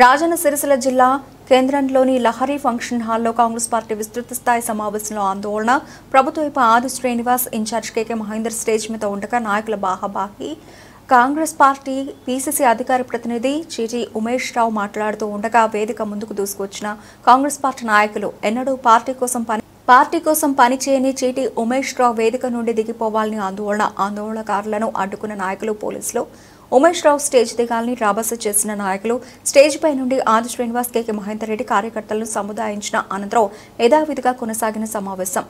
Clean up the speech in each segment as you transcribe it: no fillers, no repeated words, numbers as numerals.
రాజన్న సిరిసిల్ల జిల్లా కేంద్రంలోని లహరి ఫంక్షన్ హాల్లో కాంగ్రెస్ పార్టీ విస్తృత స్థాయి సమావేశంలో ఆందోళన ప్రభుత్వపు ఆది శ్రీనివాస్ ఇన్ఛార్జ్ కేకే మహేందర్ స్టేజ్ మీద ఉండగా నాయకుల బాహాబాహి కాంగ్రెస్ పార్టీ పీసీసీ అధికార ప్రతినిధి చీటీ ఉమేష్ రావు మాట్లాడుతూ ఉండగా వేదిక ముందుకు దూసుకొచ్చిన కాంగ్రెస్ పార్టీ నాయకులు ఎన్నడూ పార్టీ కోసం పనిచేయని చీటీ ఉమేష్ రావు వేదిక నుండి దిగిపోవాలని ఆందోళనకారులను అడ్డుకున్న నాయకులు పోలీసులు ఉమేష్ రావు స్టేజ్ దిగాలని రాబస చేసిన నాయకులు స్టేజ్ పై నుండి ఆది శ్రీనివాస్ కేకే మహేందర్ రెడ్డి కార్యకర్తలను సముదాయించిన అనంతరం యథావిధిగా కొనసాగిన సమావేశం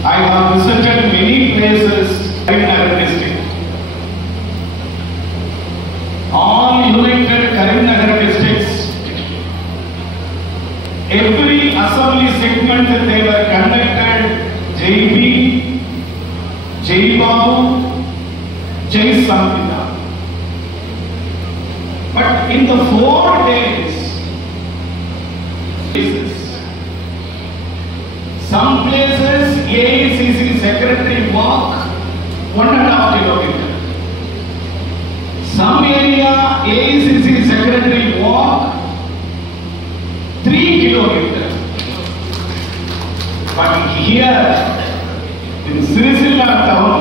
I have visited many places in our district. All united Karimnagar districts, every assembly segment they were conducted JB, Jai Babu, Jai Samhita. But in the 4 days, some places AICC secretary walk 1.5 kilometers. Some area AICC secretary walk 3 kilometers. But here in Srisila town,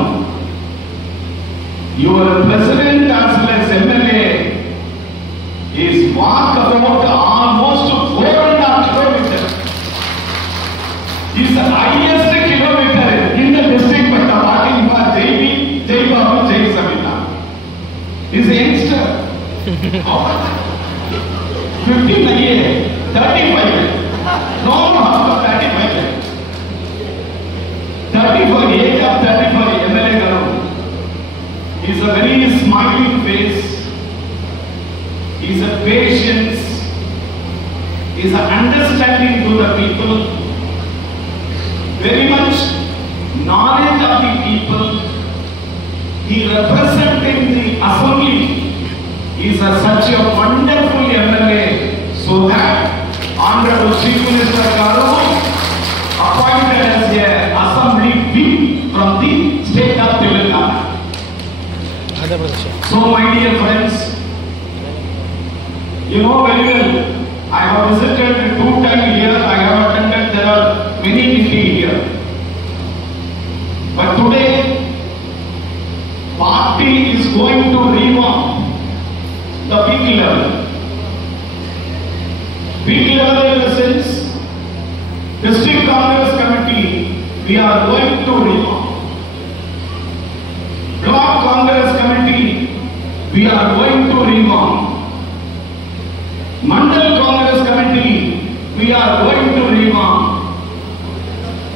your president as well as MLA is walk about almost 4.5 kilometers. Is the highest kilometer in the district, but walking for JB, Jai Babu, Jai Samita. Is a youngster. 15 a year, 35. No, 35. 34, age of 34, MLA Garu. He's a very smiling face. He's a patience. He's an understanding to the people. Very much knowledge of the people. He representing the assembly. Is such a wonderful MLA, so that Honorable Chief Minister Garu appointed as a assembly whip from the state of Telangana. So my dear friends, you know very well, I have visited 2 times here, I have attended, there are many meetings here. But today, party is going to revamp the big level. Big level in the sense, District Congress Committee, we are going to revamp. Block Congress Committee, we are going to revamp. Mandal Congress Committee, we are going to revamp.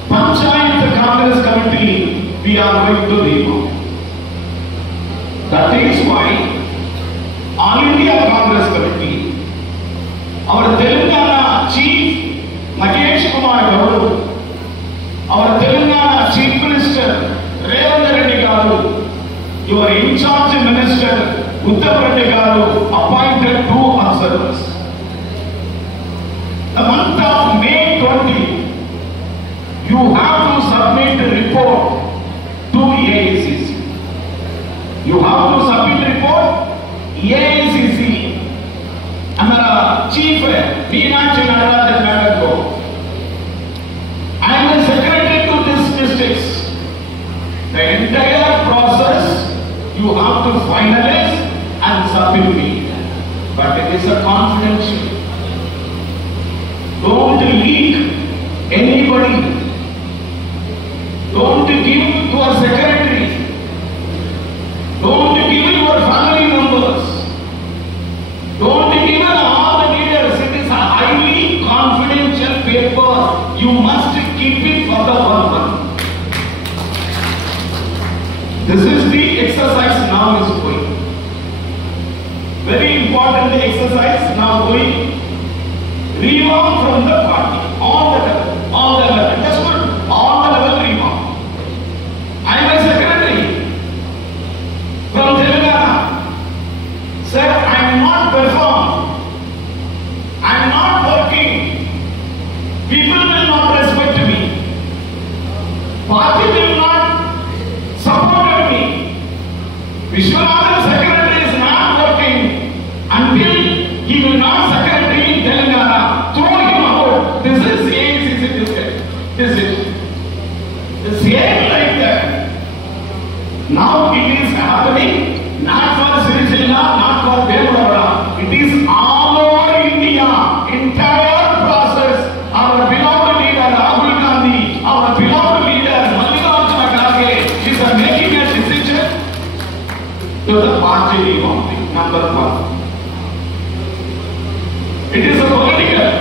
Panchayat Congress Committee, we are going to revamp. That is why All India Congress Committee, our Telangana Chief Nagesh Kumar Garu, our Telangana Chief Minister Revant Reddy Garu, your in charge Minister Uttam Reddy Garu appointed 2 observers. The month of May 20, you have to submit a report to AICC. You have to submit report AICC. Our Chief Meenakshi Natarajan Madam, I am the secretary to this districts. The entire process you have to finalize and submit me. But it is a confidential. Don't leak anybody. Don't give to a secretary. Don't give your family members. Don't give all the leaders. It is a highly confidential paper. You must keep it for the purpose. This is the exercise now is going. Very important exercise now going. Revamp from the party. All the level. That's good. All the level revamp. I am a secretary from Telangana. Sir, I am not performed. I am not working. People will not respect me. Party will not support me. Vishwanathan secretary is not working until he will not secretary in Telangana. Throw him out. This is AICC decision. The same like that. Now it is happening not for Srisila, not for Devarapada. It is all over India. Entire process. Our beloved leader Rahul Gandhi, our beloved leader Mallikarjuna Kharge is making a decision to the party revamping. Number 1. It is a political.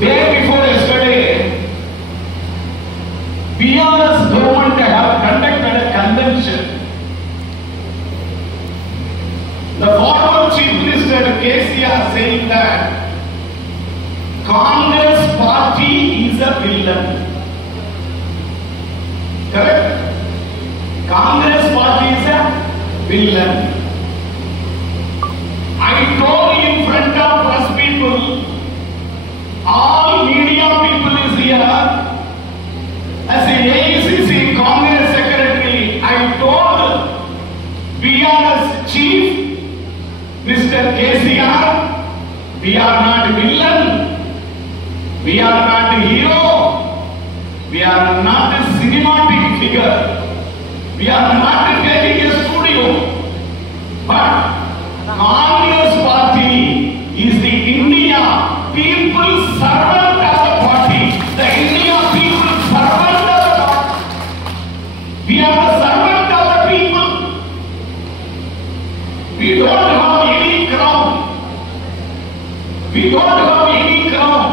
Day before yesterday, BRS government have conducted a convention. The former Chief Minister KCR saying that Congress party is a villain. Correct? Congress party is a villain. I told in front of press people, all media people is here. As a AICC Congress Secretary, I told BRS Chief Mr. KCR, we are not villain, we are not hero, we are not a here. We are not taking a studio, but Congress Party is the India people servant of the party. The India people servant of the party. We are the servant of the people. We don't have any crown. We don't have any crown.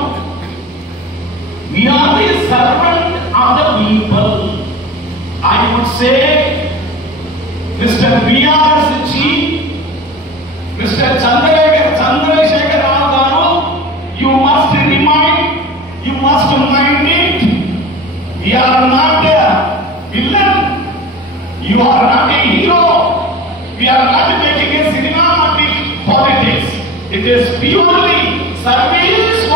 We are the servant of the people. I would say, Mr. B.R.S. Mr. Chandrasekhar Rao garu, you must remind, you must mind it. We are not a villain. You are not a hero. We are not making a cinematic politics. It is purely service